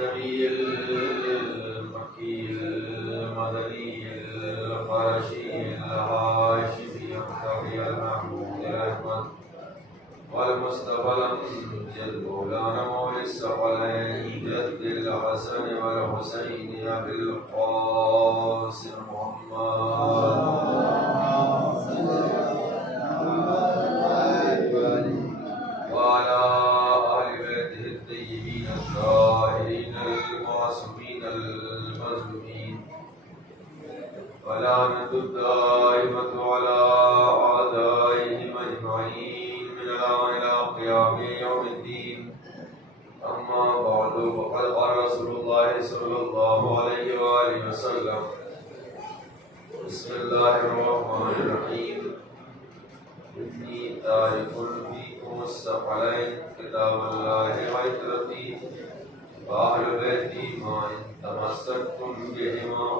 النبي المكي المدني القرشي الهاشمي التقي المحمود الأحمد والمصطفى الأمجد مولانا مولى الثقلين جد الحسن والحسين أبي القاسم محمد وعلى آل بيته الطيبين الطاهرين المعصومين المظلومين ولعنة الدائمة على أعدائهم أجمعين من الآن إلى قيام يوم الدين. أما بعد فقد قال رسول الله صلى الله عليه وآله وسلم: بسم الله الرحمن الرحيم. إني تارك فيكم الثقلين كتاب الله وعترتي وأهل بيتي ما إن تمسكتم بهما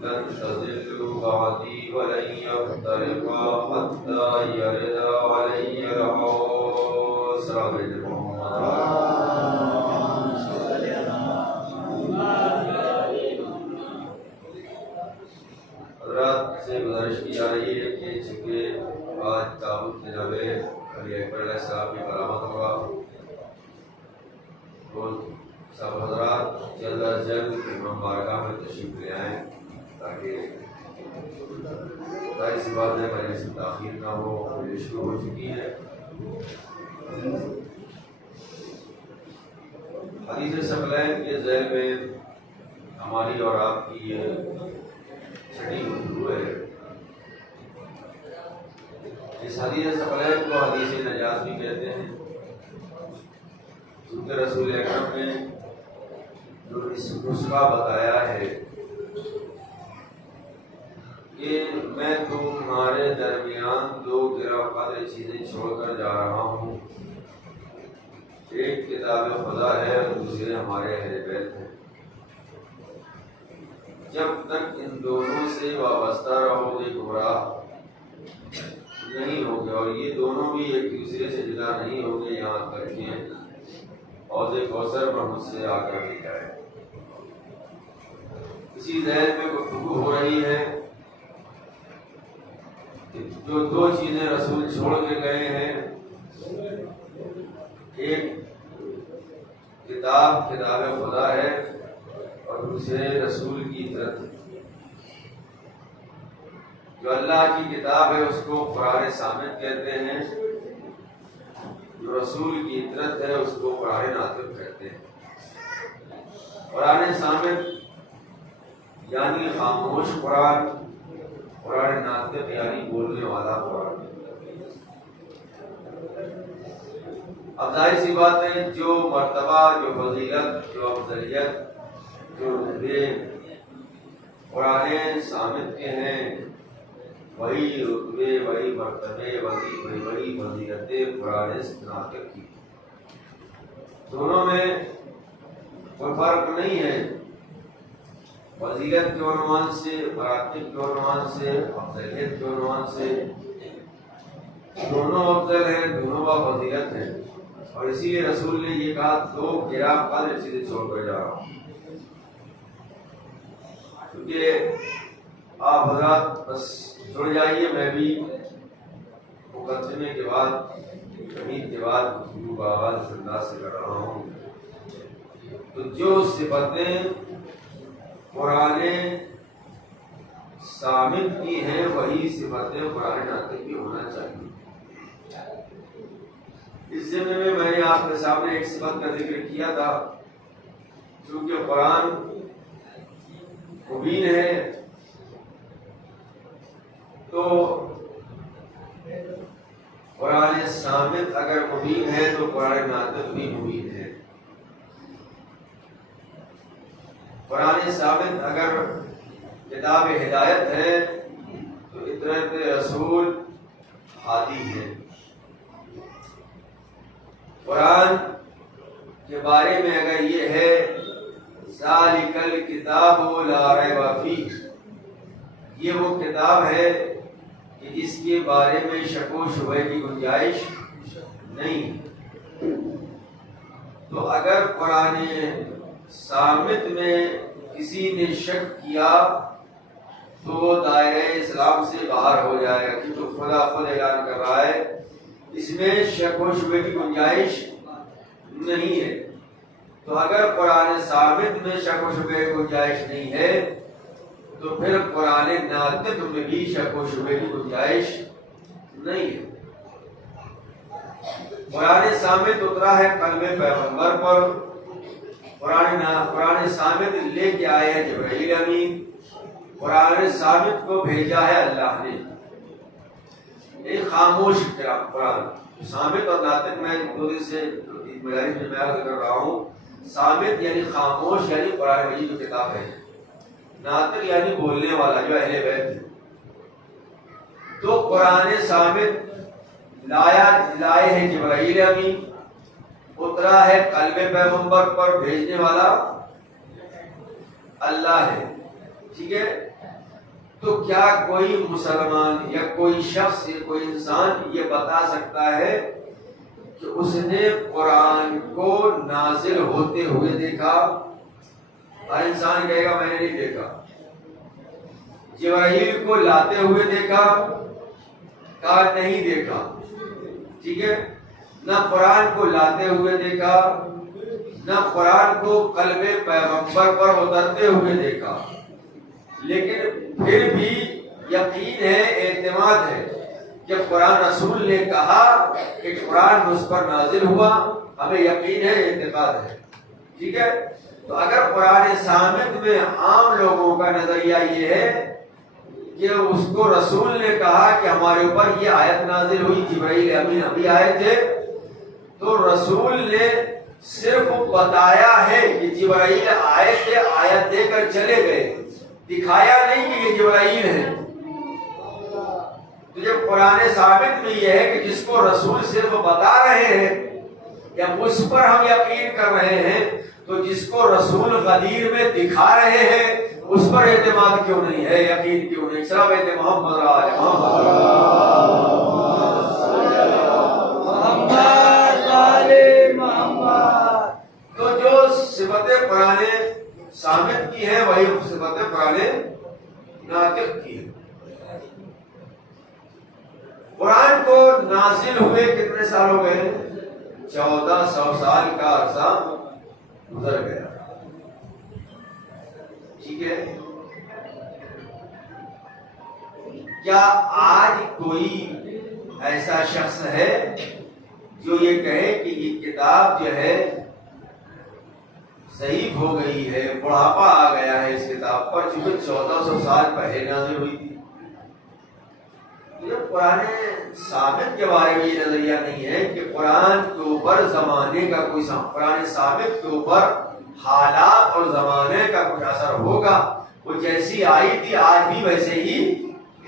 لن تضلوا بعدي ولن يفترقا حتى يرد علي الحوض. حضرات سے گزارش کی جا رہی ہے کہ چونکہ آج تابوت جناب علی اکبر علیہ السلام کی برآمد ہوگا تو سب حضرات جلد از جلد امام بارگاہ میں تشریف لے آئیں تاکہ ظاہر سی بات ہے مجلس میں تاخیر نہ ہو. مجلس شروع ہو چکی ہے. حدیث ثقلین کے ذیل میں ہماری اور آپ کی یہ چھٹی گفتگو ہے. اس حدیث ثقلین کو حدیث نجات بھی کہتے ہیں کیونکہ رسول اکرم نے جو اس نسخہ بتایا ہے کہ میں تمہارے درمیان دو گرہ قدر چیزیں چھوڑ کر جا رہا ہوں. ایک کتاب خدا ہے اور دوسرے ہمارے اہل بیت ہیں. جب تک ان دونوں سے وابستہ رہو گے گمراہ نہیں ہوگے اور یہ دونوں بھی ایک دوسرے سے جدا نہیں ہوگے یہاں تک کہ حوض کوثر پر مجھ سے آ کر مل جائے. اسی ذہن میں گفتگو ہو رہی ہے کہ جو دو چیزیں رسول چھوڑ کے گئے ہیں، ایک کتاب خدا ہے اور دوسرے رسول کی اطاعت. جو اللہ کی کتاب ہے اس کو قرآن صامت کہتے ہیں، جو رسول کی اطاعت ہے اس کو قرآن ناطق کہتے ہیں. قرآن صامت یعنی خاموش قرآن، قرآن ناطق یعنی بولنے والا قرآن. اب ظاہر سی بات ہے جو مرتبہ، جو فضیلت، جو افضلیت، جو رتبے قرآن صامت کے ہیں وہی رتبے، وہی مرتبے، وہی فضیلتیں قرآن ناطق کی. دونوں میں کوئی فرق نہیں ہے. فضیلت کے عنوان سے، مراتب کے عنوان سے، افضلیت کے عنوان سے دونوں افضل ہیں، دونوں کا فضیلت ہے. اور اسی لیے رسول نے یہ کہا دو گرہ قدر چیزیں چھوڑ کر جا رہا ہوں. کیونکہ آپ حضرات بس جڑ جائیے، میں بھی مقدمے کے بعد تمہید کے بعد گفتگو کا آغاز اس انداز سے کر رہا ہوں. تو جو صفتیں قرآن صامت کی ہیں وہی صفتیں قرآن ناطق کی ہونا چاہیے. اس ضمن میں نے آپ کے سامنے ایک صفت کا ذکر کیا تھا. چونکہ قرآن مبین ہے تو قرآن صامت اگر مبین ہے تو قرآن ناطق بھی مبین ہے. قرآن صامت اگر کتاب ہدایت ہے تو اطاعت رسول ہادی ہے. قرآن کے بارے میں اگر یہ ہے ذالک الکتاب لا ریب فیہ، یہ وہ کتاب ہے کہ جس کے بارے میں شک و شبہ کی گنجائش نہیں. تو اگر قرآن صامت میں کسی نے شک کیا تو وہ دائرہ اسلام سے باہر ہو جائے گا، کیونکہ خدا خود اعلان کر رہا ہے اس میں شک و شبہ کی گنجائش نہیں ہے۔ تو اگر قرآن ثابت میں شک و شبہ کی گنجائش نہیں ہے تو پھر قرآن ناطق میں بھی شک و شبہ کی گنجائش نہیں ہے۔ قرآن ثابت اترا ہے قلب پیغمبر پر، قرآن ثابت لے کے آئے ہیں جبرائیل امین، قرآن ثابت کو بھیجا ہے اللہ نے۔ ایک خاموش قرآن ثابت اور ناطق، میں دو دن سے مدارس میں بیان کر رہا ہوں۔ ثابت یعنی خاموش، یعنی قرآن مجید جو کتاب ہے، ناطق یعنی بولنے والا جو اہل بیت ہے۔ تو قرآن ثابت لائے ہیں جبرائیل امین، اترا ہے قلب پیغمبر پر، بھیجنے والا اللہ ہے، ٹھیک ہے۔ تو کیا کوئی مسلمان یا کوئی شخص یا کوئی انسان یہ بتا سکتا ہے کہ اس نے قرآن کو نازل ہوتے ہوئے دیکھا؟ ہر انسان کہے گا میں نے نہیں دیکھا۔ جبرائیل کو لاتے ہوئے دیکھا؟ کہا نہیں دیکھا، ٹھیک ہے۔ نہ قرآن کو لاتے ہوئے دیکھا، نہ قرآن کو قلب پیغمبر پر اترتے ہوئے دیکھا، لیکن پھر بھی یقین ہے، اعتماد ہے کہ قرآن رسول نے کہا کہ قرآن اس پر نازل ہوا، ہمیں یقین ہے، اعتقاد ہے، ٹھیک ہے۔ تو اگر قرآن ثابت میں عام لوگوں کا نظریہ یہ ہے کہ اس کو رسول نے کہا کہ ہمارے اوپر یہ آیت نازل ہوئی، جبرائیل امین ابھی آئے تھے، تو رسول نے صرف بتایا ہے کہ جبرائیل آئے تھے، آیت دے کر چلے گئے، دکھایا نہیں کہ یہ جبرائیل ہے۔ تو جب قرآن ثابت میں یہ ہے کہ جس کو رسول صرف بتا رہے ہیں یا اس پر ہم یقین کر رہے ہیں، تو جس کو رسول غدیر میں دکھا رہے ہیں اس پر اعتماد کیوں نہیں ہے، یقین کیوں نہیں؟ سب محمد تو جو صفت قرآن ثابت کی ہے وہی صفت قرآن ناطق کی ہے۔ قرآن کو نازل ہوئے کتنے سال ہو گئے؟ 1400 سال کا عرصہ گزر گیا، ٹھیک ہے۔ کیا آج کوئی ایسا شخص ہے جو یہ کہے کہ یہ کتاب جو ہے ضعیف ہو گئی ہے، بڑھاپا آ گیا ہے اس کتاب پر، چونکہ 1400 سال پہلے نازل ہوئی تھی؟ قرآن ثابت کے بارے میں یہ نظریہ نہیں ہے کہ قرآن کے اوپر زمانے کا کوئی قرآن ثابت کے اوپر حالات اور زمانے کا کچھ اثر ہوگا۔ وہ جیسی آئی تھی آج بھی ویسے ہی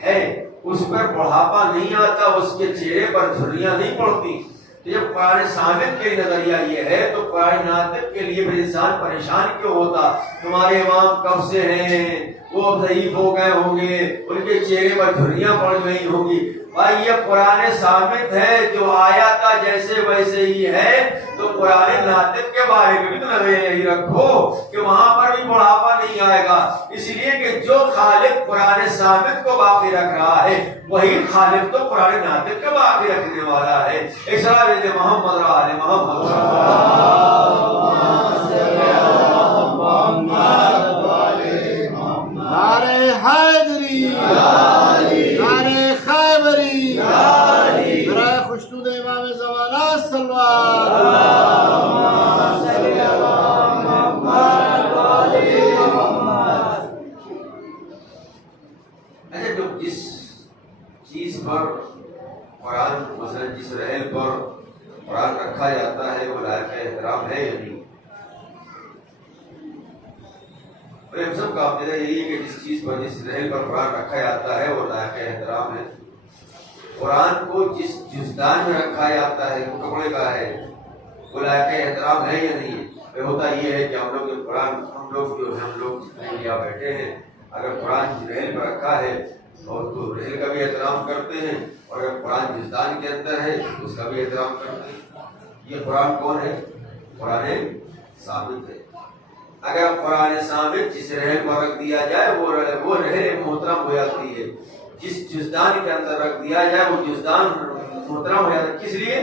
ہے، اس پر بڑھاپا نہیں آتا، اس کے چہرے پر جھریاں نہیں پڑتی۔ تو جب قرآن ثابت کے نظریہ یہ ہے تو قرآن ناطق کے لیے بھی انسان پریشان کیوں ہوتا؟ تمہارے امام کب سے ہیں، وہ ضعیف ہو گئے ہوں گے، ان کے چہرے پر جھریاں پڑ گئی ہوں گی۔ بھائی یہ قرآن ثابت ہے، جو آیا تھا جیسے ویسے ہی ہے، تو قرآن ناطق کے بارے میں بھی تو نظریہ یہی رکھو کہ وہاں پر بھی بڑھاپا نہیں آئے گا، اس لیے کہ جو خالق قرآن ثابت کو باقی رکھ رہا ہے وہی خالق تو قرآن ناطق کو باقی رکھنے والا ہے۔ اسرائیل محمد آل محمد نعرہ حیدری، نعرہ خیبری، نعرہ خشنود امام زمانہ صلی اللہ علیہ وسلم۔ اچھا، جو جس چیز پر قرآن مثلا جس رحل پر قرآن رکھا جاتا ہے وہ لائق احترام ہے یا نہیں؟ ہم سب کا عقیدہ یہی ہے کہ جس چیز پر جس رحل پر قرآن رکھا جاتا ہے وہ لائق احترام ہے۔ قرآن کو جس جزدان میں رکھا جاتا ہے وہ کپڑے کا ہے، وہ لائق احترام ہے یا نہیں ہے؟ ہوتا یہ ہے کہ ہم لوگ قرآن ہم لوگ یہاں بیٹھے ہیں، اگر قرآن رحل پر رکھا ہے اور تو رحل کا بھی احترام کرتے ہیں، اور اگر قرآن جزدان کے اندر ہے تو اس کا بھی احترام کرتے ہیں۔ یہ قرآن کون ہے؟ قرآن ثابت ہے۔ اگر قرآن ثابت جس رحم پر رکھ دیا جائے وہ رحم محترم ہو جاتی ہے، جس جزدان کے اندر رکھ دیا جائے وہ جزدان محترم ہو جاتا ہے۔ کس لیے؟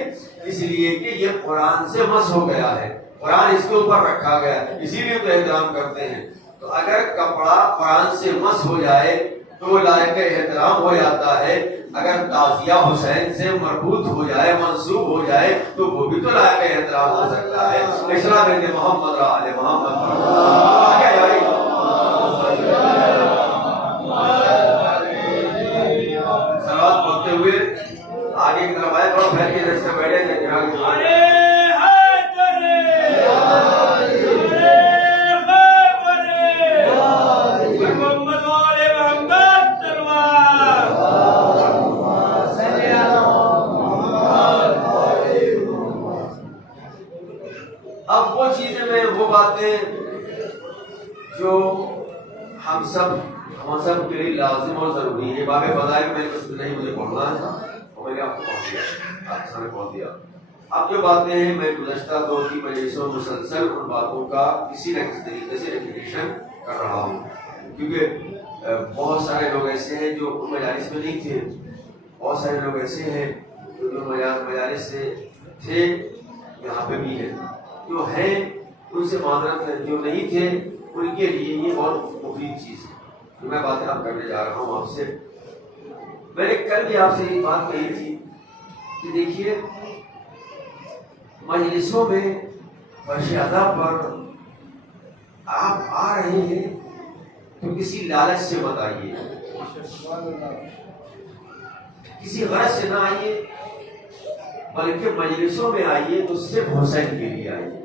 اس لیے کہ یہ قرآن سے مس ہو گیا ہے، قرآن اس کے اوپر رکھا گیا ہے، اسی لیے تو احترام کرتے ہیں۔ تو اگر کپڑا قرآن سے مس ہو جائے تو وہ لائق احترام ہو جاتا ہے، اگر تعزیہ حسین سے مربوط ہو جائے، منسوب ہو جائے تو وہ بھی تو لائق احترام ہو سکتا ہے۔ اسلام بنت محمد آل محمد آگے جائے صلوات پڑھتے ہوئے آگے کی طرف آئے، تھوڑا پھیل کے ادھر سے بیٹھے تھے اب وہ چیزیں میں وہ باتیں جو ہم سب کے لیے لازم اور ضروری ہے۔ باب فضائل میں نہیں مجھے پڑھنا تھا اور میں نے آپ کو پہنچ دیا، آپ سامنے پہنچ دیا۔ اب جو باتیں ہیں میں گزشتہ 2-3 مجلسوں مسلسل ان باتوں کا کسی نہ کسی طریقے سے ریپیٹیشن کر رہا ہوں، کیونکہ بہت سارے لوگ ایسے ہیں جو ان مجالس میں نہیں تھے، بہت سارے لوگ ایسے ہیں جو مجالس سے تھے، یہاں پہ بھی ہیں، جو ہیں ان سے معذرت ہے، جو نہیں تھے ان کے لیے یہ بہت مفید چیز ہے جو میں باتیں آپ کرنے جا رہا ہوں آپ سے۔ میں نے کل بھی آپ سے یہ بات کہی تھی کہ دیکھیے مجلسوں میں فرش ادا پر آپ آ رہے ہیں تو کسی لالچ سے مت آئیے، کسی غرض سے نہ آئیے، بلکہ مجلسوں میں آئیے تو صرف حسین کے لیے آئیے۔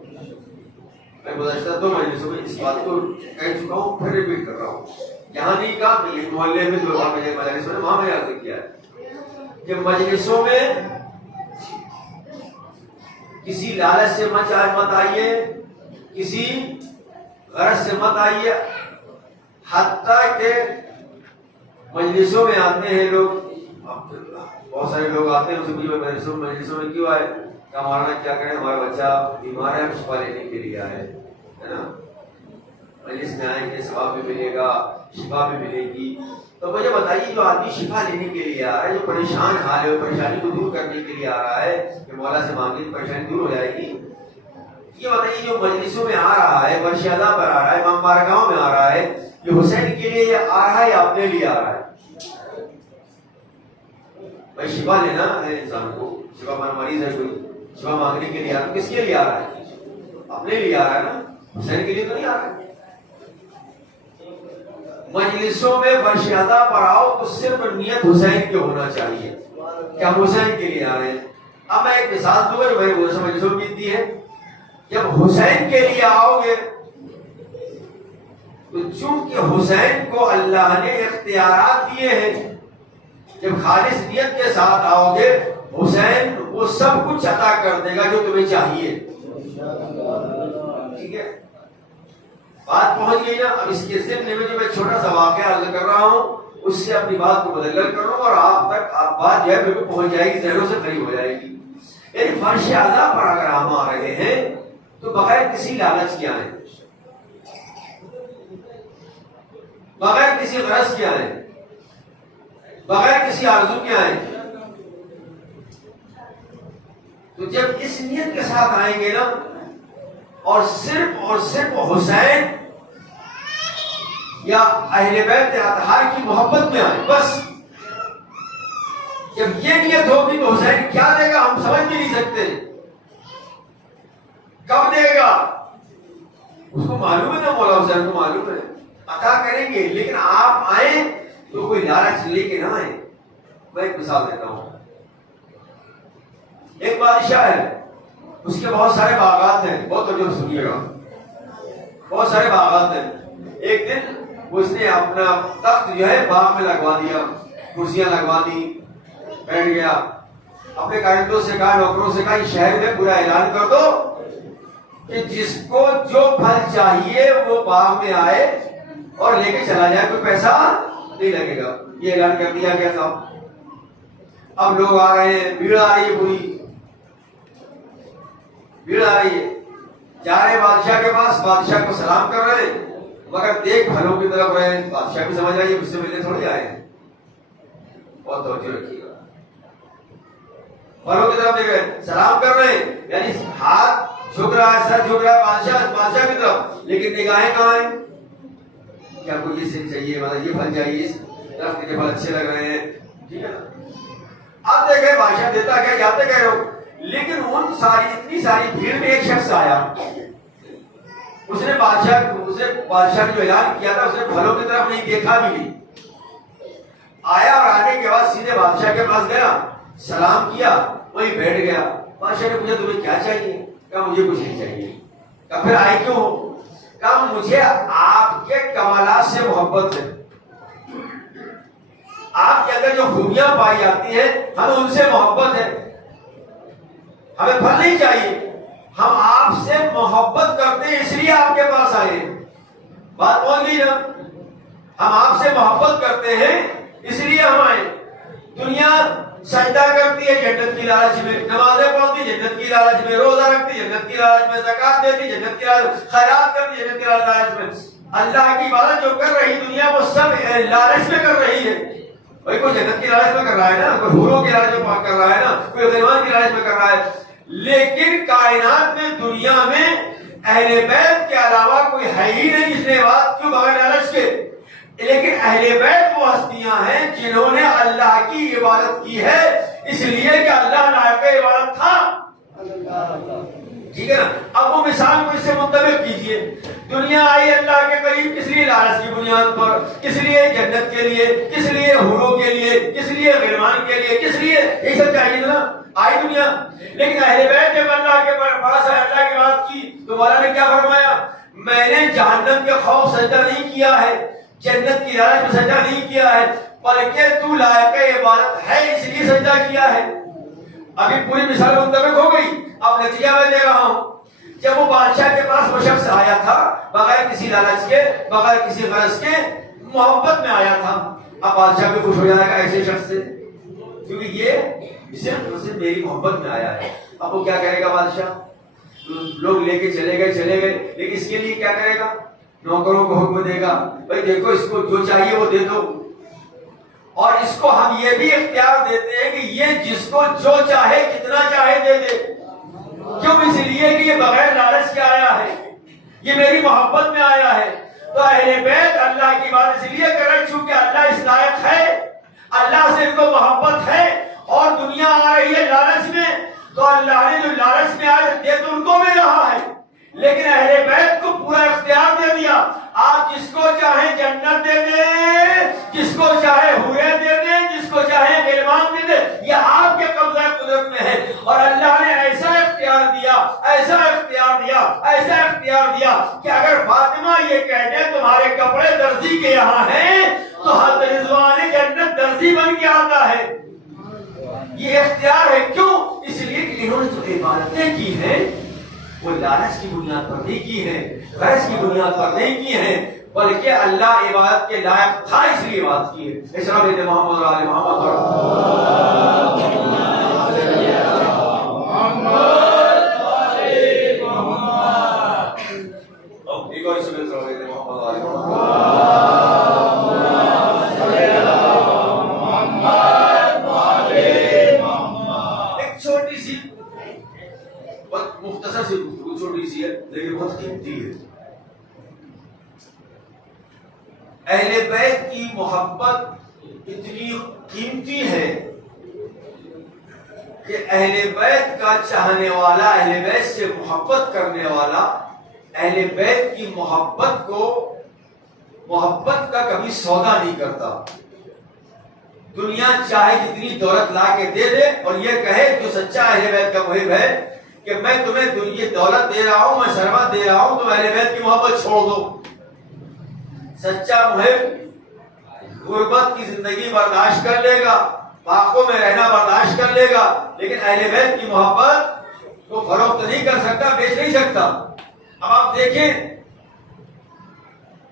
میں گزشتہ 2 مجلسوں میں اس بات کو کہہ چکا ہوں، پھر ریپیٹ کر رہا ہوں، یہاں نہیں کہا کہ یہ محلے میں جو مجلس میں وہاں میں عرض کیا ہے کہ مجلسوں میں کسی لالچ سے مت آئیے، کسی غرض سے مت آئیے، حتیٰ کہ مجلسوں میں آتے ہیں لوگ، بہت سارے لوگ آتے ہیں ان سے مجلسوں میں کیوں آئے کہ ہمارا کیا کریں، ہمارا بچہ بیمار ہے، ہم شفا لینے کے لیے آئے، ہے نا، مجلس میں آئیں گے ثواب بھی ملے گا، شفا بھی ملے گی۔ تو مجھے بتائیے جو آدمی شفا لینے کے لیے آ رہا ہے، جو پریشان حال ہے، پریشانی کو دور کرنے کے لیے آ رہا ہے کہ مولا سے مانگے پریشانی دور ہو جائے گی، یہ بتائیے جو مجلسوں میں آ رہا ہے، فرش ادا پر آ رہا ہے، امام بارگاہوں میں آ رہا ہے، یہ حسین کے لیے آ رہا ہے یا اپنے لیے آ رہا ہے؟ بھائی شفا لینا ہے انسان کو، شفا مریض ہے کوئی، شفا مانگنے کے لیے آ رہا ہے، کس کے لیے آ رہا ہے؟ اپنے لیے آ رہا ہے نا، حسین کے لیے تو نہیں آ رہا ہے۔ مجلسوں میں فرش ادا پر آؤ تو صرف نیت حسین کی ہونا چاہیے کہ ہم حسین کے لیے آ رہے ہیں۔ اب میں ایک مثال دوں گا جو میں نے مجلسوں میں دی ہے، جب حسین کے لیے آؤ گے تو چونکہ حسین کو اللہ نے اختیارات دیے ہیں، جب خالص نیت کے ساتھ آؤ گے حسین وہ سب کچھ عطا کر دے گا جو تمہیں چاہیے، ٹھیک ہے؟ بات پہنچ گئی نا؟ اب اس کے ضمن میں جو میں چھوٹا سا واقعہ عرض کر رہا ہوں اس سے اپنی بات کو بدل کروں اور آپ تک بات جو ہے بالکل پہنچ جائے گی، ذہنوں سے قریب ہو جائے گی۔ یعنی فرش اعلیٰ پر اگر ہم آ رہے ہیں تو بغیر کسی لالچ کے آئیں، بغیر کسی غرض کے آئیں، بغیر کسی آرزو کے آئیں۔ تو جب اس نیت کے ساتھ آئیں گے نا اور صرف حسین یا اہل بیت اطہار کی محبت میں آئیں، بس جب یہ نیت ہوگی تو حسین کیا دے گا ہم سمجھ بھی نہیں سکتے، کب دے گا اس کو معلوم ہے نا، مولا حسین کو معلوم ہے، عطا کریں گے، لیکن آپ آئیں تو کوئی لالچ لے کے نہ آئیں۔ میں ایک مثال دیتا ہوں، ایک بادشاہ ہے، اس کے بہت سارے باغات ہیں، بہت توجہ سنیے گا، بہت سارے باغات ہیں۔ ایک دن اس نے اپنا تخت جو ہے باغ میں لگوا دیا، کرسیاں لگوا دی، بیٹھ گیا، اپنے کارندوں سے کہا، نوکروں سے کہا اس شہر میں پورا اعلان کر دو کہ جس کو جو پھل چاہیے وہ باغ میں آئے اور لے کے چلا جائے، کوئی پیسہ نہیں لگے گا۔ یہ اعلان کر دیا گیا تھا۔ اب لوگ آ رہے ہیں، بھیڑ آ رہی ہے، پوری بھیڑ آ رہی ہے۔ جا رہے بادشاہ کے پاس، بادشاہ کو سلام کر رہے مگر دیکھ پھلوں کی طرف رہے. بادشاہ بھی سمجھ رہا ہے یہ مجھ سے ملنے تھوڑی آئے ہیں. بہت توجہ رکھیے گا. پھلوں کی طرف دیکھ رہے، سلام کر رہے یعنی ہاتھ جھک رہا ہے، سر جھک رہا ہے بادشاہ کی طرف، لیکن نگاہیں کہاں ہیں؟ کیا کوئی یہ سن چاہیے، مطلب یہ پھل چاہیے، اس درخت کے پھل اچھے لگ رہے ہیں، ٹھیک ہے نا. آتے گئے بادشاہ دیتا گیا، جاتے گئے لوگ. لیکن ان اتنی ساری بھیڑ میں ایک شخص آیا. اس نے بادشاہ نے جو اعلان کیا تھا اس نے پھلوں کی طرف نہیں دیکھا بھی نہیں. آیا اور آنے کے بعد سیدھے بادشاہ کے پاس گیا، سلام کیا، وہیں بیٹھ گیا. بادشاہ نے پوچھا تمہیں کیا چاہیے؟ کہا مجھے کچھ نہیں چاہیے. کہا پھر آئے کیوں ہو؟ کہا مجھے آپ کے کمالات سے محبت ہے. آپ کے اندر جو خوبیاں پائی جاتی ہیں ہمیں ان سے محبت ہے. ہمیں پھل نہیں چاہیے، ہم آپ سے محبت کرتے ہیں اس لیے آپ کے پاس آئے. بات بول گئی نا، ہم آپ سے محبت کرتے ہیں اس لیے ہم آئے. دنیا سجدہ کرتی ہے جنت کی لالچ میں، نمازیں پڑھتی جنت کی لالچ میں، روزہ رکھتی جنت کی لالچ میں، زکات دیتی جنت کی لالچ میں، خیرات کرتی جنت کی لالچ میں. اللہ کی عبادت جو کر رہی دنیا وہ سب لالچ میں کر رہی ہے. بھائی کوئی جنت کی لالچ میں کر رہا ہے نا، کوئی حوروں کی لالچ میں کر رہا ہے نا، کوئی غیبان کی لالچ میں کر رہا ہے. لیکن کائنات میں دنیا میں اہل بیت کے علاوہ کوئی ہے ہی نہیں جس نے عبادت کیوں بغیر لالچ کے. لیکن اہل بیت وہ ہستیاں ہیں جنہوں نے اللہ کی عبادت کی ہے اس لیے کہ اللہ لائق عبادت تھا. ٹھیک ہے نا. اب وہ مثال کو اس سے منطبق کیجئے. دنیا آئی اللہ کے قریب کس لیے؟ لالچ کی بنیاد پر. کس لیے؟ جنت کے لیے. کس لیے؟ حوروں کے لیے. کس لیے؟ غلمان کے لیے. کس لیے؟ یہی سب چاہیے نا. آئی دنیا. لیکن اہل بیت جب اللہ کے پاس اللہ کی بات کی تو مولا نے کیا فرمایا؟ میں نے جہنم کے خوف سجدہ نہیں کیا ہے، جنت کی لالچ میں سجدہ نہیں کیا ہے، بلکہ تو لائق عبادت ہے اس لیے سجدہ کیا ہے. ابھی پوری مثال منطبق ہو گئی. اب نتیجہ میں دے رہا ہوں. جب وہ بادشاہ کے پاس وہ شخص آیا تھا بغیر کسی لالچ کے، بغیر کسی غرض کے، محبت میں آیا تھا. اب بادشاہ بھی خوش ہو جائے گا ایسے شخص سے، کیونکہ یہ صرف میری محبت میں آیا ہے. اب وہ کیا کرے گا بادشاہ؟ لوگ لے کے چلے گئے، لیکن اس کے لیے کیا کرے گا؟ نوکروں کو حکم دے گا بھائی دیکھو اس کو جو چاہیے وہ دے دو. اور اس کو ہم یہ بھی اختیار دیتے ہیں کہ یہ جس کو جو چاہے جتنا چاہے دے دے. کیوں؟ اس لیے کہ یہ بغیر لالچ کے آیا ہے، یہ میری محبت میں آیا ہے. تو اہل بیت اللہ کی بات اس لیے کرے چونکہ اللہ اس لائق ہے، اللہ سے ان کو محبت ہے. اور دنیا آ رہی ہے لالچ میں تو اللہ نے جو لالچ میں آئے دے تو ان کو بھی رہا ہے، لیکن اہل بیت کو پورا اختیار دے دیا. آپ جس کو چاہیں جنت دے دیں، جس کو چاہے حوریں دے دیں، جس کو چاہے غلمان دے دیں، یہ آپ کے قبضہ قدرت میں ہے. اور اللہ نے ایسا اختیار دیا، ایسا اختیار دیا، ایسا اختیار دیا کہ اگر فاطمہ یہ کہہ دے تمہارے کپڑے درزی کے یہاں ہیں تو حضرت رضوان جنت درزی بن کے آتا ہے. یہ اختیار ہے. کیوں؟ اس لیے کہ انہوں نے جو عبادتیں کی ہیں وہ لالچ کی بنیاد پر نہیں کی ہیں، غرض کی بنیاد پر نہیں کی ہیں، بلکہ اللہ عبادت کے لائق تھا اس لیے عبادت کی ہے. اس طرح بیت محمد اور آل محمد ایک اور اس میں بیت محمد اور آل محمد. مختصر سی گفتگو، چھوٹی سی ہے لیکن بہت قیمتی ہے. اہل بیت کی محبت اتنی قیمتی ہے کہ اہل بیت کا چاہنے والا، اہل بیت سے محبت کرنے والا، اہل بیت کی محبت کا کبھی سودا نہیں کرتا. دنیا چاہے جتنی دولت لا کے دے دے اور یہ کہے جو سچا اہل بیت کا محب ہے کہ میں تمہیں یہ دولت دے رہا ہوں، میں ثروت دے رہا ہوں، تم اہل بیت کی محبت چھوڑ دو. سچا محب غربت کی زندگی برداشت کر لے گا، فاقوں میں رہنا برداشت کر لے گا، لیکن اہل بیت کی محبت کو فروخت نہیں کر سکتا، بیچ نہیں سکتا. اب آپ دیکھیں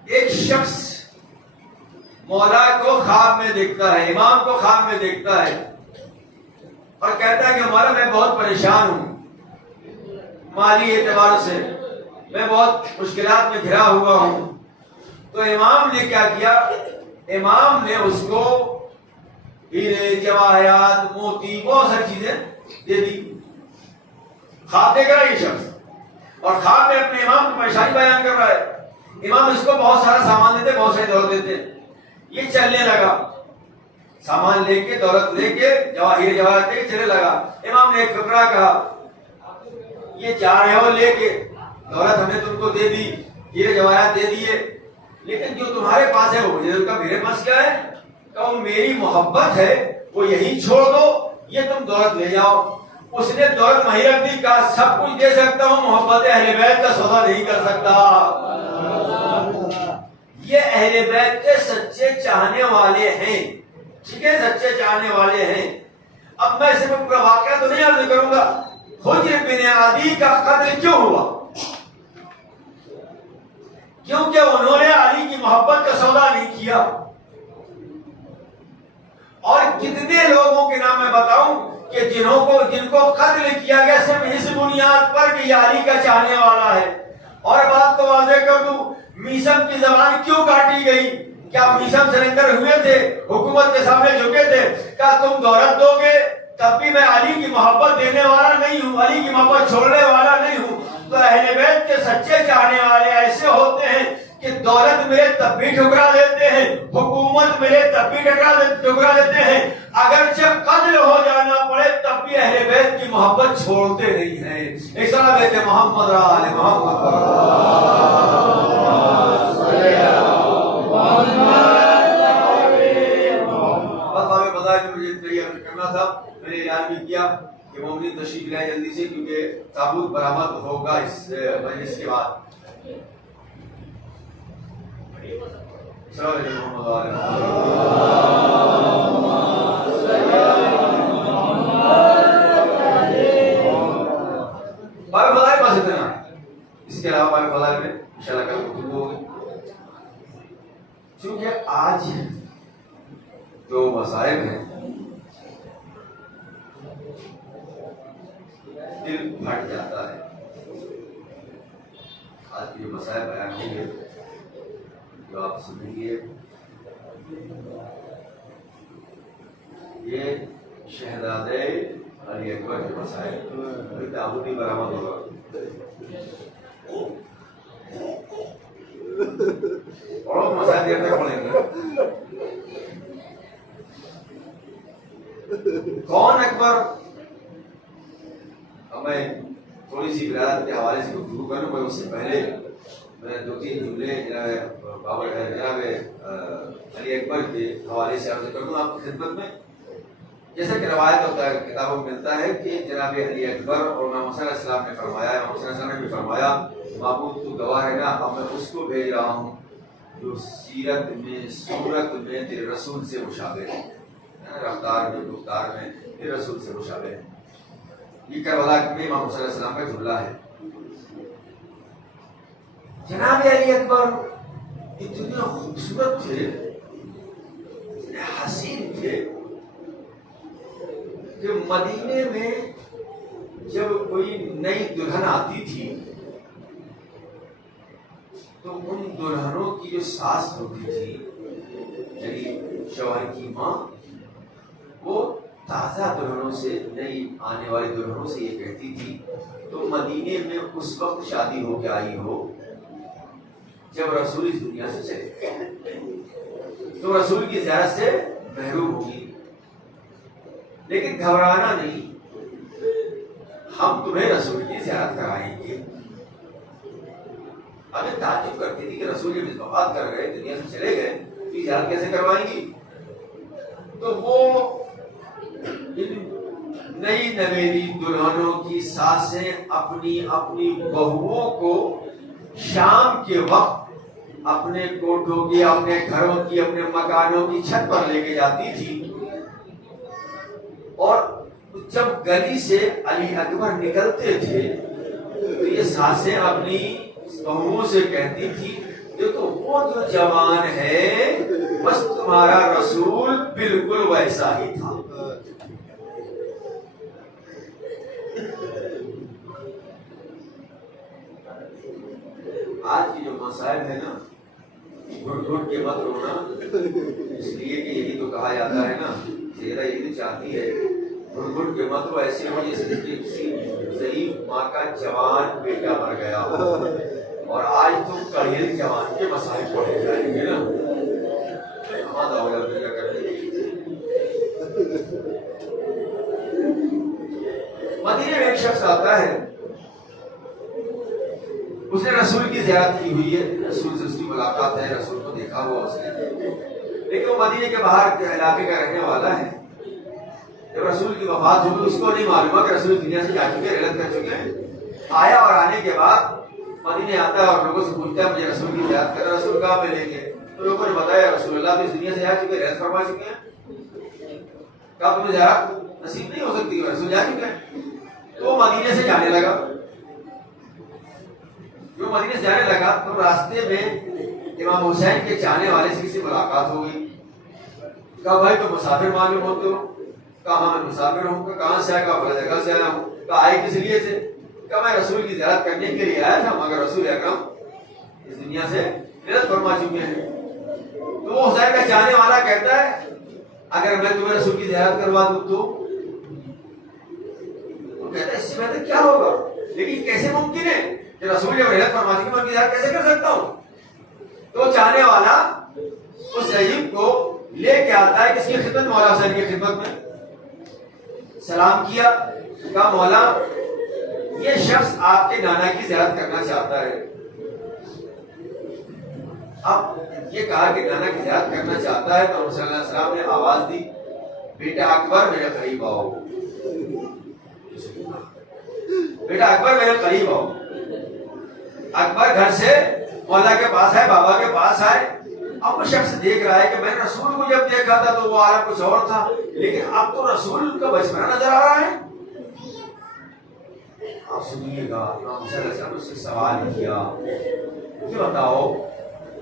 ایک شخص مولا کو خواب میں دیکھتا ہے، امام کو خواب میں دیکھتا ہے اور کہتا ہے کہ مولا میں بہت پریشان ہوں، مالی اعتبار سے میں بہت مشکلات میں گھرا ہوا ہوں. تو امام نے کیا کیا؟ امام نے اس کو ہیرے جواہرات موتی بہت ساری چیزیں دے دی. خواب دیکھ رہا ہے یہ شخص اور خواب میں اپنے امام کی پریشانی بیان کر رہا ہے. امام اس کو بہت سارا سامان دیتے, بہت ساری دولت دیتے. یہ چلنے لگا, سامان لے کے, دولت لے کے, ہیرے جواہرات لے کے چلنے لگا. امام نے ایک فقرہ کہا, یہ جا رہے ہو لے کے, دولت ہم نے تم کو دے دی, ہیرے جواہرات دے دیے, لیکن جو تمہارے پاس ہے وہ مجھے کا میرے پاس کیا ہے؟ کہ میری محبت ہے, وہ یہی چھوڑ دو, یہ تم دولت لے جاؤ. اس نے دولت وہیں رکھ دی, کہا سب کچھ دے سکتا ہوں, محبت اہل بیت کا سودا نہیں کر سکتا. یہ اہل بیت کے سچے چاہنے والے ہیں, ٹھیک ہے, سچے چاہنے والے ہیں. اب میں اسے پورا واقعہ تو نہیں عرض کروں گا. حجر بن عدی کا قتل کیوں ہوا؟ کیونکہ انہوں نے علی کی محبت کا سودا نہیں کیا. اور کتنے لوگوں کے نام میں بتاؤں کہ جن کو قتل کیا گیا صرف اس بنیاد پر کہ یہ علی کا چاہنے والا ہے. اور بات کو واضح کر دوں, میثم کی زبان کیوں کاٹی گئی؟ کیا میثم سرنڈر ہوئے تھے, حکومت کے سامنے جھکے تھے؟ کیا تم دولت دو گے تب بھی میں علی کی محبت دینے والا نہیں ہوں, علی کی محبت چھوڑنے والا نہیں ہوں. تو اہل بیت کے سچے چاہنے والے ایسے ہوتے ہیں کہ دولت ملے تب بھی ٹھکرا دیتے ہیں, حکومت ملے تب بھی ٹھکرا دیتے ہیں, اگرچہ قتل ہو جانا پڑے تب بھی اہل بیت کی محبت چھوڑتے نہیں ہیں. ایک سال بیت محمد را آل محمد. بس ہمیں پتا ہے کہ مجھے تیار کرنا تھا, میں نے اعلان بھی کیا کہ مومنین تشریف لائے جلدی سے, کیونکہ تابوت برآمد ہوگا اس مجلس کے بعد. باب فضائل بس اتنا, اس کے علاوہ باب فضائل میں انشاءاللہ کل گفتگو ہوگی. چونکہ آج جو مصائب ہیں دل پھٹ جاتا ہے. آج کی جو مسائل بیان ہوں گے جو آپ سنیں گے, یہ شہزادے علی اکبر کے مسائل ابھی تابوت ہی برآمد ہوگا. اور مسائل دیر تک پڑھیں گے. کون اکبر؟ اب میں تھوڑی سی ولادت کے حوالے سے گفتگو کروں, میں اس سے پہلے میں دو تین جملے جناب علی اکبر کے حوالے سے عرض کر دوں آپ کی خدمت میں. جیسا کہ روایت ہوتا ہے, کتابوں میں ملتا ہے کہ جناب علی اکبر اور امام حسین علیہ السلام نے فرمایا, امام حسین علیہ السلام نے بھی فرمایا, معبود تو گواہ ہے نا, اب میں اس کو بھیج رہا ہوں جو سیرت میں صورت میں تیرے رسول سے مشابہ ہے, رفتار میں گفتار میں تیرے رسول سے مشابہ ہے. یہ کربلا میں امام حسین علیہ السلام کا جملہ ہے. جناب علی اکبر اتنے خوبصورت تھے, اتنے حسین تھے کہ مدینے میں جب کوئی نئی دلہن آتی تھی تو ان دلہنوں کی جو ساس ہوتی تھی یعنی شوہر کی ماں, وہ تازہ دلہنوں سے, نئی آنے والی دلہنوں سے یہ کہتی تھی تو مدینے میں اس وقت شادی ہو کے آئی ہو جب رسول اس دنیا سے چلے گئے, تو رسول کی زیارت سے محروم ہوگی. لیکن گھبرانا نہیں, ہم تمہیں رسول کی زیارت کرائیں گے. ہمیں تعجب کرتی تھی کہ رسول جب وفات کر گئے, دنیا سے چلے گئے, تو یہ زیارت کیسے کروائیں گی؟ تو وہ نئی نویلی دلہنوں کی ساسیں اپنی اپنی بہوؤں کو شام کے وقت اپنے کوٹھوں کی, اپنے گھروں کی, اپنے مکانوں کی چھت پر لے کے جاتی تھی. اور جب گلی سے علی اکبر نکلتے تھے تو یہ ساسیں اپنی بہوؤں سے کہتی تھی دیکھو وہ جو جوان ہے بس تمہارا رسول بالکل ویسا ہی تھا. آج کی جو مسائل ہے نا، گھٹ گھٹ کے مت رونا، اس لیے کہ یہی تو کہا جاتا ہے نا، سیدہ یہی تو چاہتی ہے گھٹ گھٹ کے مت رو، ایسے ہو جیسے کسی ضعیف ماں کا جوان بیٹا مر گیا، اور آج تم کڑھیل جوان کے مسائل پڑھے جائیں گے نا، مدینے میں ایک شخص آتا ہے، اس نے رسول کی زیارت کی ہوئی ہے، رسول سے اس کی ملاقات ہے، رسول کو دیکھا ہوا اس نے، لیکن وہ مدینے کے باہر کے علاقے کا رہنے والا ہے۔ جب رسول کی وفات ہوئی اس کو نہیں معلوم کہ رسول دنیا سے جا چکے ہیں، رحلت کر چکے ہیں۔ آیا اور آنے کے بعد مدینے آتا ہے اور لوگوں سے پوچھتا ہے مجھے رسول کی زیارت کرنا، رسول کہاں ملیں گے؟ تو لوگوں نے بتایا رسول اللہ تو اس دنیا سے جا چکے ہیں، رحلت فرما چکے ہیں، کہا تمہیں زیارت نصیب نہیں ہو سکتی، رسول جا چکے ہیں۔ تو وہ مدینے سے جانے لگا، جو مدینے سے جانے لگا تو راستے میں امام حسین کے چاہنے والے سے کسی ملاقات ہو گئی۔ کہا بھائی تم مسافر معلوم ہوتے ہو؟ کہا ہاں میں مسافر ہوں۔ کہاں سے آیا؟ کہا بڑے جگہ سے آیا ہوں۔ کہا آئے کس لیے سے؟ کہا میں رسول کی زیارت کرنے کے لیے آیا تھا، مگر رسول اکرم اس دنیا سے رحلت فرما چکے ہیں۔ تو وہ حسین کا چاہنے والا کہتا ہے اگر میں تمہیں رسول کی زیارت کروا دوں تو کہتا ہے اس سے بہتر کیا ہوگا، لیکن کیسے ممکن ہے کہ رسول جب رحلت فرما چکے میں ان کی زیارت کیسے کر سکتا ہوں؟ تو چاہنے والا اس عجیب کو لے کے آتا ہے کس کی خدمت؟ مولا حسین کی خدمت میں۔ سلام کیا، کہا مولا یہ شخص آپ کے نانا کی زیارت کرنا چاہتا ہے۔ اب یہ کہا کہ نانا کی زیارت کرنا چاہتا ہے تو صلی اللہ علیہ وسلم نے آواز دی بیٹا اکبر میرے قریب آؤ، بیٹا اکبر میرے قریب آؤ۔ اکبر گھر سے مولا کے پاس آئے، بابا کے پاس آئے۔ اب وہ شخص دیکھ رہا ہے کہ میں نے رسول کو جب دیکھا تھا تو وہ عالم کچھ اور تھا، لیکن اب تو رسول کا بچپنا نظر آ رہا ہے۔ آپ سنیے گا، امام صلی اللہ علیہ وسلم نے اس سے سوال کیا کہ بتاؤ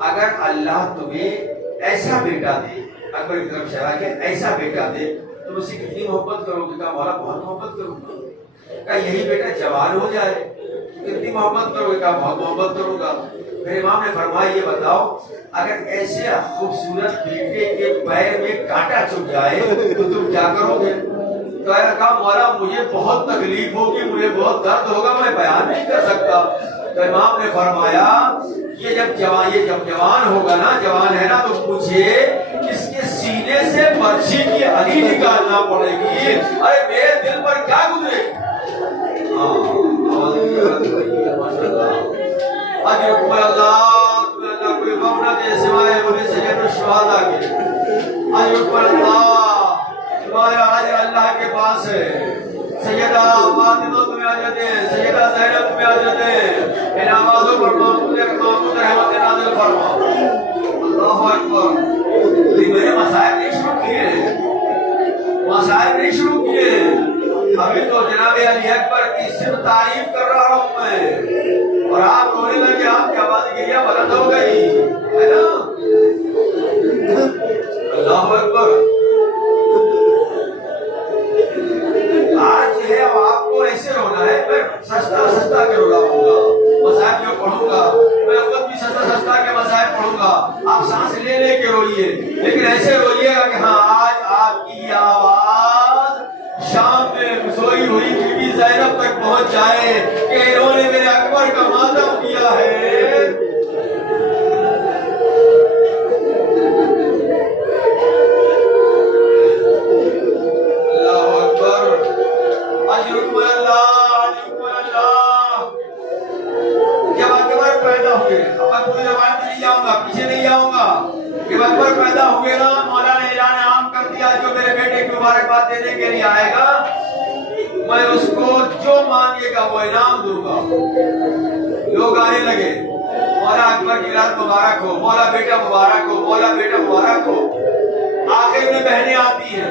اگر اللہ تمہیں ایسا بیٹا دے، اکبر کی طرف اشارہ کیا، ایسا بیٹا دے تم اس سے کتنی محبت کرو گے؟ کہا مولا بہت محبت کروں گا۔ کہا یہی بیٹا جوان ہو جائے کتنی محبت کرو گے؟ کہا بہت محبت کروں گا۔ پھر امام نے فرمایا یہ بتاؤ اگر ایسے خوبصورت بیٹے کے پیر میں کانٹا چبھ جائے تو تم کیا کرو گے؟ کہا مولا مجھے بہت تکلیف ہوگی، مجھے بہت درد ہوگا، میں بیان نہیں کر سکتا۔ تو امام نے فرمایا یہ جب جوان ہوگا نا، جوان ہے نا، تو مجھے اس کے سینے سے برچھی کی علی نکالنا پڑے گی۔ ارے میرے دل پر کیا گزرے گی؟ اجرکم اللہ کوئی غم نہ دے سوائے مجھے سید الشہداء کے۔ اجرکم اللہ تمہارا اجر اللہ کے پاس ہے۔ سیدہ فاطمہ تمہیں اجر دے، سیدہ زینب تمہیں اجر دے، ان آوازوں پر محمود رحمت نازل فرما۔ اللہ اکبر۔ میرے مسائل نہیں شروع کیے، مسائل نہیں شروع کیے، ابھی تو جناب علی اکبر کی صرف تعریف کر رہا ہوں میں، اور آپ رونے لگے، آپ کی آواز گریا بلند ہو گئی ہے نا۔ اللہ اکبر۔ آج جو ہے آپ کو ایسے رونا ہے، میں سستا کے رو رہا ہوں گا، مسائل جو پڑھوں گا میں خود بھی سستا کے مسائل پڑھوں گا، آپ سانس لے لے کے روئیے، لیکن ایسے روئیے گا کہ ہاں آج آپ کی آواز شام میں سوئی ہوئی بی بی زینب تک پہنچ جائے کہ انہوں نے میرے اکبر کا ماتم کیا ہے۔ اللہ اکبر۔ اجرکم اللہ، اجرکم اللہ۔ جب اکبر پیدا ہوئے، اب میں پوری روایت نہیں جاؤں گا، پیچھے نہیں جاؤں گا، جب اکبر پیدا ہوئے نا، مولا نے اعلان عام کر دیا جو میرے بیٹے کی مبارکباد دینے کے لیے آئے گا میں اس کو جو مانگے گا وہ انعام دوں گا۔ لوگ آنے لگے، مولا اکبر کی رات مبارک ہو، مولا بیٹا مبارک ہو، مولا بیٹا مبارک ہو۔ آخر میں بہنیں آتی ہیں،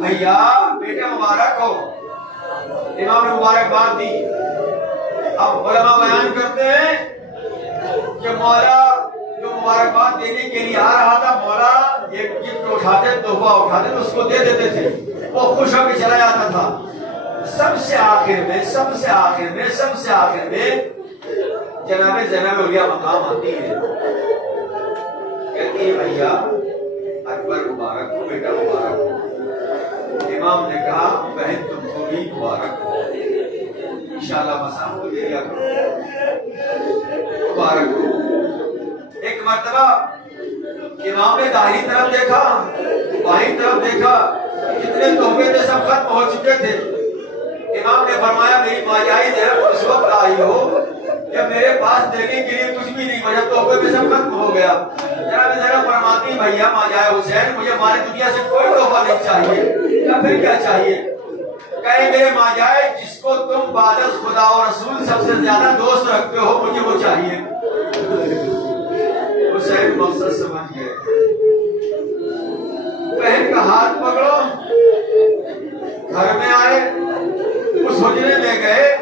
بھیا بیٹا مبارک ہو۔ امام نے مبارکباد دی۔ اب علماء بیان کرتے ہیں کہ مولا جو مبارکباد دینے کے لیے آ رہا تھا، مولا ایک گفٹ اٹھاتے، تحفہ اٹھاتے تو اس کو دے دیتے تھے، وہ خوش ہو کے چلا جاتا تھا۔ سب سے آخر میں جناب زینب اولیاء مقام آتی ہے، کہتی ہے بھیا اکبر مبارک ہو، بیٹا مبارک ہو۔ امام نے کہا بہن تم کو بھی مبارک ہو، انشاءاللہ مسام کو دے دیا کرو، مبارک ہو۔ ایک مرتبہ امام نے داہنی طرف دیکھا، بائیں طرف دیکھا، جتنے تحفے تھے سب ختم ہو چکے تھے۔ امام نے فرمایا میری ماں جائی زینب اس وقت آئی ہو جب میرے پاس دینے کے لیے کچھ بھی نہیں بچا، تحفے میں سب ختم ہو گیا۔ جناب زینب فرماتی بھیا ماں جائے حسین مجھے ہماری دنیا سے کوئی تحفہ نہیں چاہیے، یا پھر کیا چاہیے؟ کہے میرے ماں جائے جس کو تم بعد از خدا اور رسول سب سے زیادہ دوست رکھتے ہو مجھے وہ چاہیے۔ حسین مقصد سمجھ گئے، بہن کا ہاتھ پکڑو، گھر میں آئے، اس حجرے میں گئے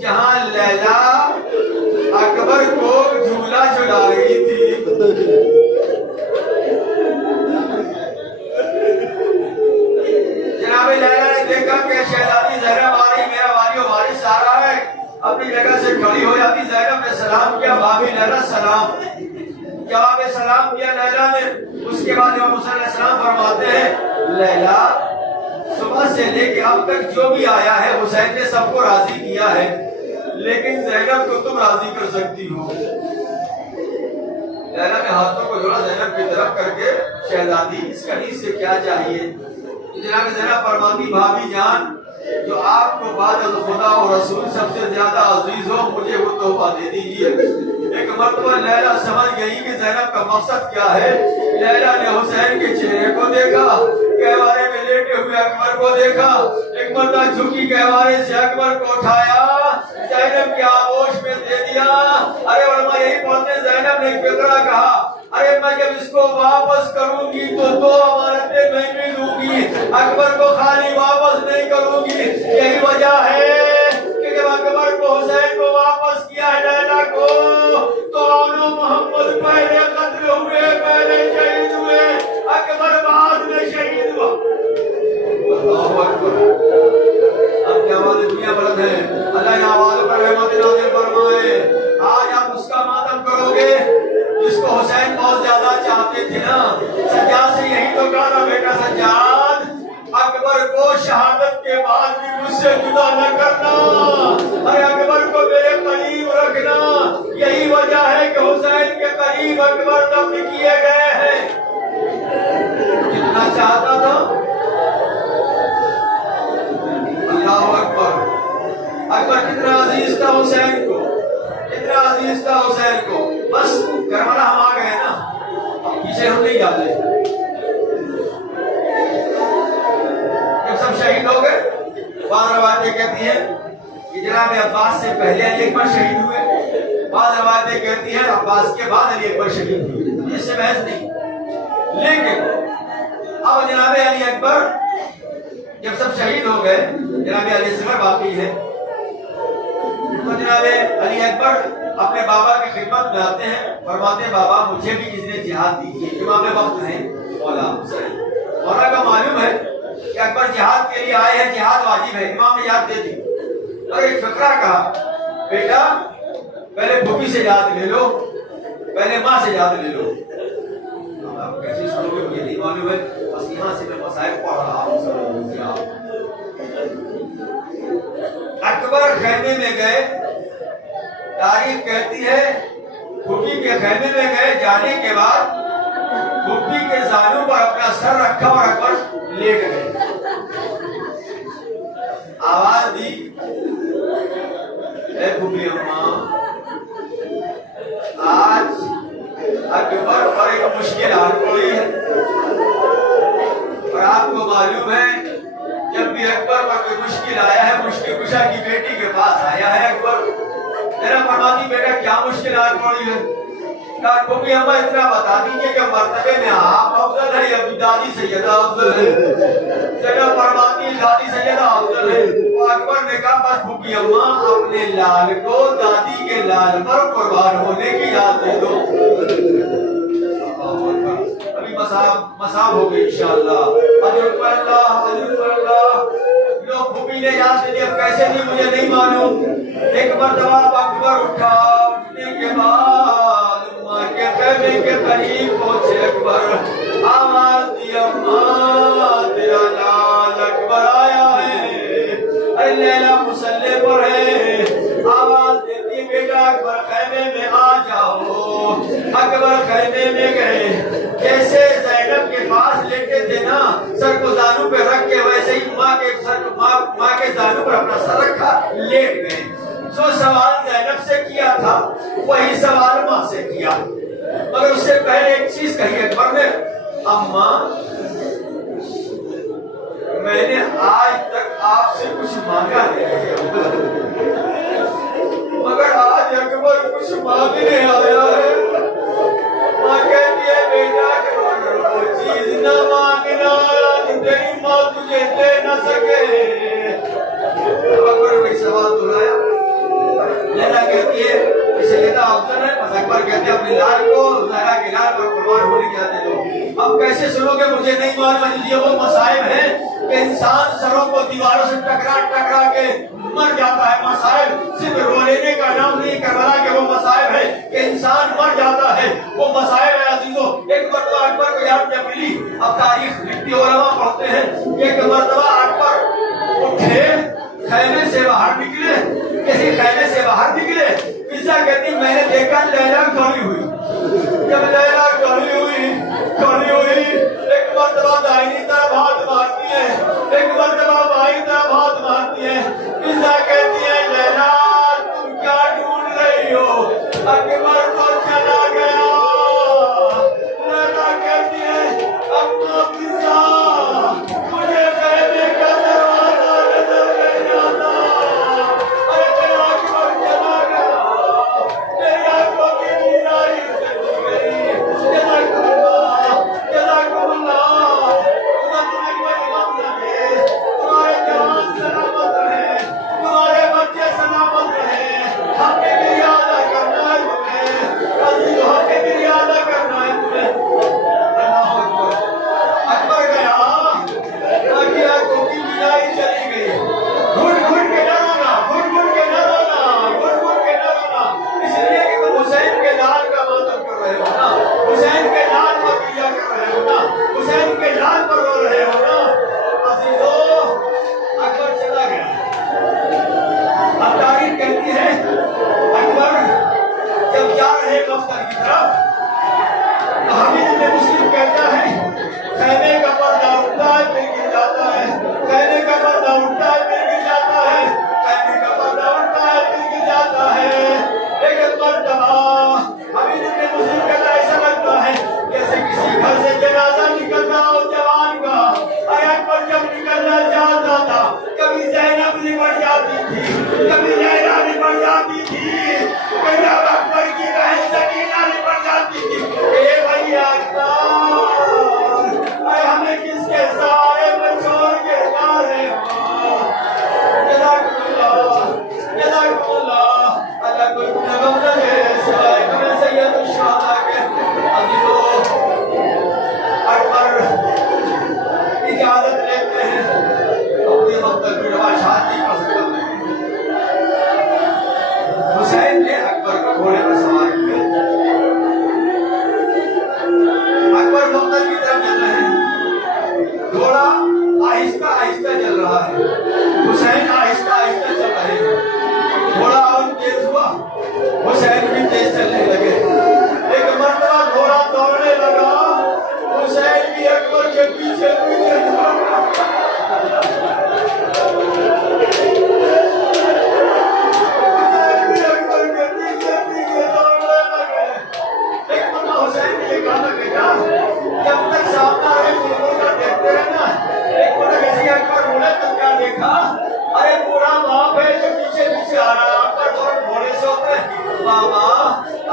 جہاں لیلا اکبر کو جھولا جھلا رہی تھی۔ جناب لیلا نے دیکھا کہ شہزادی زینب آ رہی، میرا والی و وارث آ رہا ہے، اپنی جگہ سے کھڑی ہو جاتی۔ زینب نے سلام کیا، بھابھی لیلا سلام، جواب سلام کیا لیلا نے۔ اس کے بعد امام حسین علیہ السلام فرماتے ہیں لیلا صبح سے لے کے اب تک جو بھی آیا ہے حسین نے سب کو راضی کیا ہے، لیکن زینب کو تم راضی کر سکتی ہو۔ لیلا نے ہاتھوں کو جوڑا زینب کی طرف کر کے شہزادی اس کنیز سے کیا چاہیے؟ جناب زینب فرماتی بھابھی جان جو آپ کو بعد از خدا اور رسول سب سے زیادہ عزیز ہو مجھے وہ تحفہ دے دیجیے۔ ایک مرتبہ لیلا سمجھ گئی کہ زینب کا مقصد کیا ہے۔ لیلا نے حسین کے چہرے کو دیکھا، گہوارے میں لیٹے ہوئے اکبر کو دیکھا، ایک مرتبہ جھکی گہوارے سے اکبر کو اٹھایا، زینب کی آغوش میں دے دیا۔ ارے علماء یہی پڑھتے زینب نے فقرہ کہا ارے میں جب اس کو واپس کروں گی تو دو امانتیں میں بھی دوں گی، اکبر کو خالی واپس نہیں کروں گی۔ یہی وجہ ہے کہ جب اکبر کو حسین کو واپس کیا ہے لیلا کو تو آنو محمد پہلے قتل ہوئے، پہلے شہید ہوئے، اکبر بعد میں شہید ہوا۔ اللہ اکبر۔ اب کیا آواز دنیا بلند ہے، اللہ ان آوازوں پر رحمت نازل فرمائے۔ آج آپ اس کا ماتم کرو گے جس کو حسین بہت زیادہ چاہتے تھے نا۔ سجاد سے یہی تو کہا نا بیٹا سجاد اکبر کو شہادت کے بعد بھی مجھ سے جدا نہ کرنا، ارے اکبر کو میرے قریب رکھنا۔ یہی وجہ ہے کہ حسین کے قریب اکبر دفن کیے گئے ہیں۔ کتنا چاہتا تھا، اللہ اکبر، اکبر کتنا عزیز تھا حسین کو، کتنا عزیز تھا حسین کو۔ بس کربلا ہم آ گئے نا، پیچھے ہم نہیں جاتے۔ جب سب شہید ہو گئے بعض روایتیں کہتی ہیں کہ جناب عباس سے پہلے علی اکبر شہید ہوئے، بعض روایتیں کہتی ہیں عباس کے بعد علی اکبر شہید ہوئے، اس سے بحث نہیں۔ لیکن اب جناب علی اکبر جب سب شہید ہو گئے، جناب علی اصغر باقی ہے، تو جناب علی اکبر اپنے بابا کی خدمت میں آتے ہیں، فرماتے ہیں بابا مجھے بھی کسی نے جہاد دیجیے۔ امام وقت ہیں مولا حسین، مولا کا معلوم ہے کہ اکبر جہاد کے لیے آئے ہیں، جہاد واجب ہے، امام نے یاد دے دی۔ اور ایک فقرہ کہا بیٹا پہلے بھوپی سے یاد لے لو، پہلے ماں سے یاد لے لو۔ آپ کیسے سنو گے مجھے نہیں معلوم ہے، بس یہاں سے میں مسائل پڑھ رہا ہوں، سمجھ لیجیے آپ۔ اکبر خیمے میں گئے، تاریخ کہتی ہے بھوپی کے خیمے میں گئے، جانے کے بعد بھوپی کے زانوں پر اپنا سر رکھا اور اکبر لیٹ گئے۔ آواز دی اے بھوپی اماں آج اکبر پر ایک مشکل آ رہی ہے، اور آپ کو معلوم ہے جب بھی اکبر پر کوئی مشکل آیا ہے مشکل کشا کی بیٹی کے پاس آیا ہے اکبر۔ میرا فرماتی بیٹا کیا مشکلات پڑی ہے؟ کہا بھوپی اماں اتنا بتا دیجیے کہ مرتبے میں آپ افضل ہے یا دادی سیدہ افضل ہے؟ جگہ فرماتی دادی سیدہ افضل ہے۔ اکبر نے کہا بس بھوپی اماں اپنے لال کو دادی کے لال پر قربان ہونے کی یاد دے دو۔ ابھی مساب ہو گئی انشاءاللہ، اجر پر اللہ، اجر پر اللہ۔ لوگ بھوپی نے یاد دے دیا، کیسے نہیں مجھے نہیں معلوم۔ ایک مرتبہ اکبر اٹھا، بعد ماں کے خیمے کے قریب پہنچے اکبر، آواز دی اماں تیرا لال اکبر آیا ہے، ارے لیلا مصلی پر ہے، آواز دیتی بیٹا اکبر خیمے میں آ جاؤ۔ اکبر خیمے میں گئے، جیسے زینب کے پاس لیٹے تھے نا سر کو زانو پہ رکھ کے، ویسے ہی ماں کے زانو پر اپنا سر رکھا لیٹ گئے۔ جو سوال زینب سے کیا تھا وہی سوال ماں سے کیا، مگر اس سے پہلے ایک چیز کہی اکبر نے، اماں میں نے آج تک آپ سے کچھ مانگا نہیں، مگر آج اکبر کچھ مانگنے آیا ہے۔ ماں کہتی ہے بیٹا اکبر وہ چیز نہ مانگنا جو تیری ماں تجھے دے نہ سکے۔ اکبر وہی سوال دہرایا۔ لیلا کہتی ہے اسے لیتا افضل ہے، بس اکبر کہتے ہیں اپنے لال کو زہرا کے لال پر قربان ہونے کے آتے دو۔ اب کیسے سنو گے مجھے نہیں معلوم، یہ وہ مصائب ہیں کہ انسان سروں کو دیواروں سے ٹکرا کے مر جاتا ہے۔ مصائب صرف رو لینے کا نام نہیں کر رہا کہ وہ مصائب ہے کہ انسان مر جاتا ہے، وہ مصائب ہے عزیزوں۔ ایک مرتبہ اکبر کو یاد جب ملی، اب تاریخ لکھتی علماء پڑھتے ہیں، ایک مرتبہ اکبر اٹھے خیمے سے باہر نکلے، کسی خیمے سے باہر نکلے، قصہ کہتی میں نے دیکھا لیلا کھڑی ہوئی۔ جب لیلا کھڑی ہوئی ایک مرتبہ دائنی طرف ہاتھ مارتی ہے، ایک مرتبہ بائیں طرف ہاتھ مارتی ہے، قصہ کہتی ہے لیلا تم کیا ڈھونڈ رہی ہو؟ اکبر تو چلا گیا۔ لیلا کہتی ہے اما قصہ مجھے خیمے کا دروازہ نظر نہیں آتا، ارے میرا اکبر چلا گیا، میری آنکھوں کی بینائی چلی گئی۔ جزاکم اللہ، جزاکم اللہ، خدا تمہیں کوئی غم نہ دے، تمہارے جوان سلامت رہے، تمہارے بچے سلامت رہے، حق کی ادا کرنا ہے تمہیں، عزیزو حق کی ادا کرنا ہے تمہیں۔ اللہ اکبر، اکبر گیا، باقی آنکھوں کی بینائی چلی گئی۔ گھٹ گھٹ کے نہ رونا، گھٹ گھٹ کے نہ رونا، گھٹ گھٹ کے نہ رونا، اس لیے کہ تم حسین کے لال کا ماتم کر رہے ہو نا، حسین کے لال پر کریا کر رہے ہو نا، حسین کے لال پر رو رہے ہو نا۔ عزیزو اکبر چلا گیا۔ اب تاریخ کہتی ہے اکبر جب جا رہے دفتر کی طرف، حمید بن مسلم کہتا ہے خیمے کا پردہ اٹھتا ہے پھر گر جاتا ہے، خیمے کا پردہ اٹھتا ہے پھر گر جاتا ہے، خیمے کا پردہ اٹھتا ہے پھر گر جاتا ہے۔ ایک مرتبہ حمید بن مسلم کہتا ہے ایسا لگتا ہے جیسے کسی گھر سے جنازہ نکلتا ہو جوان کا۔ اور اکبر جب نکلنا چاہتا تھا کبھی زینب نکل جاتی تھی، کبھی لیلا نکل جاتی تھی، کبھی اکبر کی بہن سکینہ نکل جاتی تھی۔ اے بھائی اکبر، اے ہمیں کس کے سائے میں چھوڑ کے جا رہے ہو؟ جزاکم اللہ، جزاکم اللہ، اللہ کوئی غم نہ دے سوائے ہمیں سید الشہداء کے۔ عزیزو اکبر اجازت لیتے ہیں، اپنی مقتل کی روایات نہیں پڑھ سکتا میں۔ حسین نے اکبر کو گھوڑے پر سوار کیا، اکبر مقتل کی طرف چل رہے ہیں، گھوڑا آہستہ آہستہ چل رہا ہے، حسین آہستہ آہستہ چل رہے ہیں، گھوڑا اور تیز ہوا، حسین بھی تیز چلنے لگے۔ ایک مرتبہ گھوڑا دوڑنے لگا، حسین بھی اکبر کے پیچھے پیچھے دوڑا۔ جب تک سامنا رہے فوٹو کا دیکھتے رہنا، ایک بڑا کسی اکبر روڑے تو کیا دیکھا، ارے پورا باپ ہے جو پیچھے پیچھے آ رہا ہے، اکبر فوراً گھوڑے سے اترے، بابا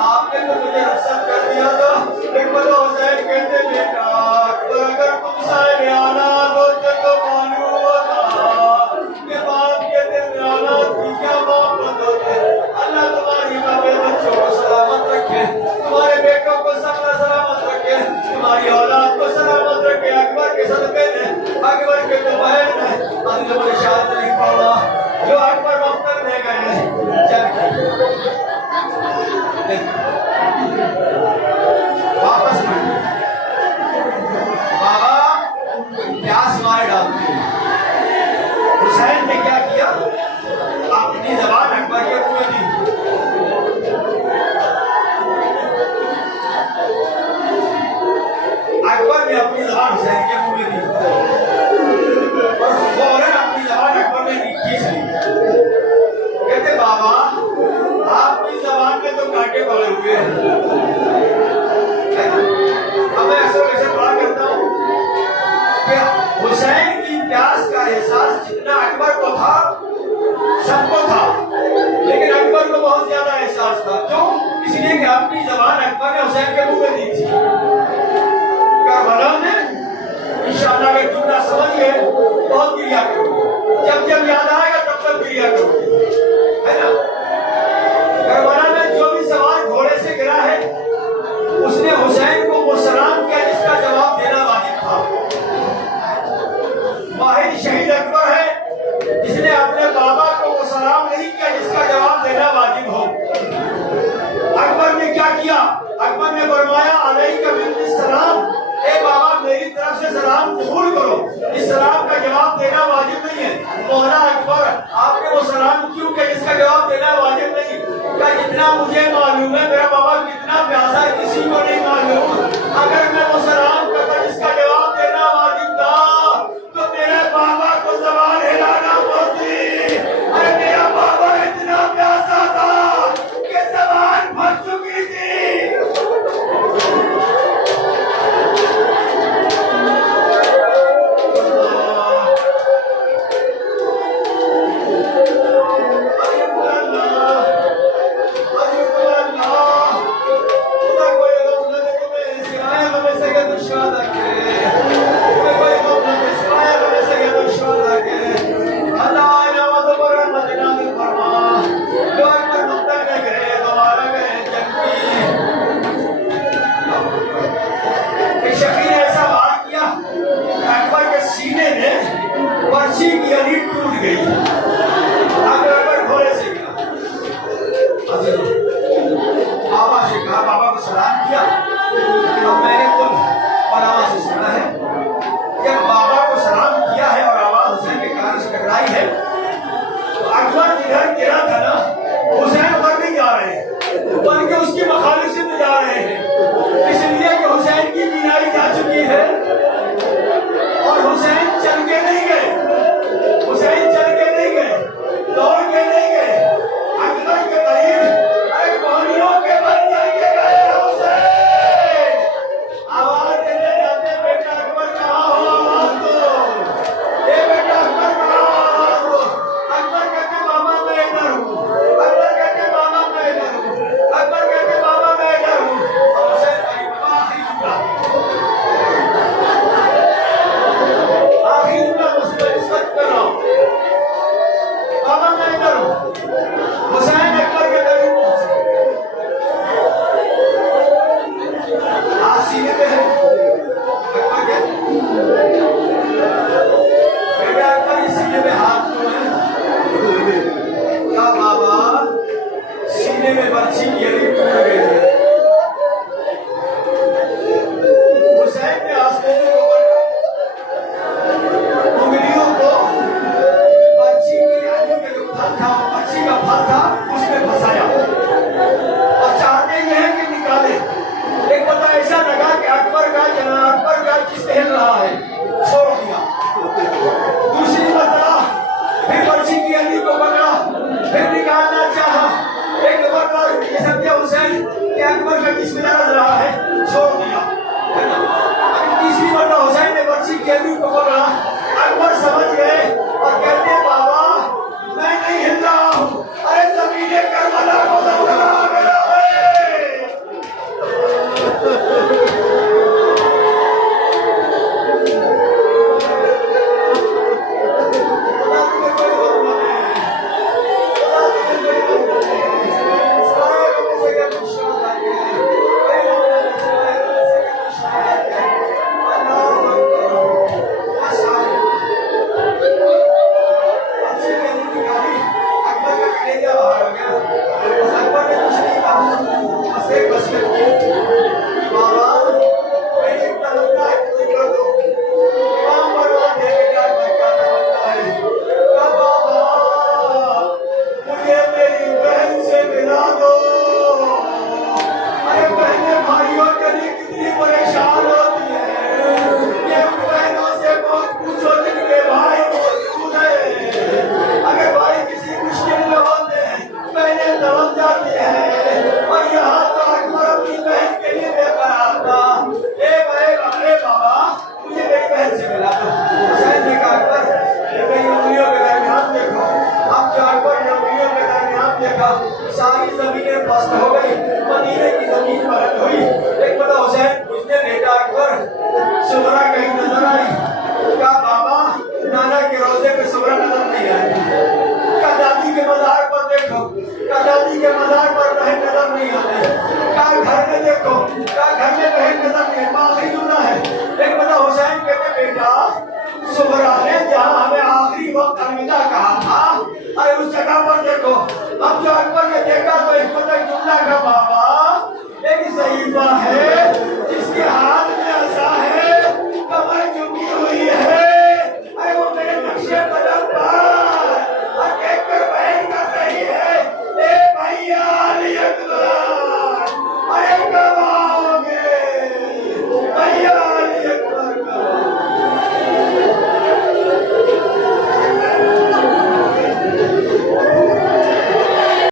آپ نے تو مجھے رخصت کر دیا تھا۔ ایک بڑا حسین کہتے بیٹا اکبر اگر تم سائے میں آنا تو تو معلوم ہوتا کہ باپ کے دل میں آنا کی کیا محبت ہوتے۔ اللہ تمہاری ماں بچوں کو سلامت رکھے، تمہارے بیٹوں کو سلامت رکھے، تمہاری اولاد کو سلامت رکھے۔ اکبر کے صدقے میں، اکبر کے جو بہن ہے عزیزوں نے شاد نہیں پڑھا، جو اکبر مقتل میں گئے جب اکبر جدھر گرا تھا نا حسین ادھر نہیں جا رہے ہیں بلکہ اس کی مخالف سے جا رہے ہیں، اس لیے کہ حسین کی بینائی جا چکی ہے اور حسین چل کے نہیں گئے، حسین چل کے نہیں گئے، دوڑ کے نہیں گئے، اکبر کے قریب ایک کوہنیوں کے بن جا کے گئے حسین، آواز دیتے جاتے بیٹا اکبر کہاں ہو، آواز دو، اے بیٹا اکبر کہاں ہو، آواز دو، اکبر کہتے بابا میں ادھر ہوں، اکبر کہتے بابا میں ادھر ہوں، اکبر کہتے بابا میں ادھر ہوں، اور حسین آخری جملہ اس وقت کر رہا ہوں، بابا میں ادھر ہوں، حسین اکبر کے قریب پہنچے، ہاتھ سینے پہ ہے، اکبر کے بیٹا اکبر اس سینے پہ ہاتھ کیوں ہے؟ کہا بابا سینے میں برچھی کی علی ٹوٹ گئی ہے، حسین نے آسمانوں کو انگلیوں کو برچھی کی علی کے جو پھل تھا، برچھی کا پھل تھا اس میں پھنسایا اور چاہتے یہ ہے کہ نکالے، ایک پتہ ایسا لگا کہ اکبر کا جناب اکبر کا جس ہل رہا ہے چھوڑ دیا، دوسری مرتبہ پھر برچھی کی علی کو پکڑا، پھر نکالنا چاہا، ایک مرتبہ یہ سمجھا حسین کہ اکبر کا جسم لگ رہا ہے چھوڑ دیا، تیسری مرتبہ حسین نے برچھی کی علی کو پکڑا، اکبر سمجھ گئے اور کہتے بابا میں نہیں ہل رہا ہوں، ارے زمین کربلا کو دبا گیا ہے، ساری زمینیں پست ہو گئی، مدینے کی زمین پلٹ ہوئی،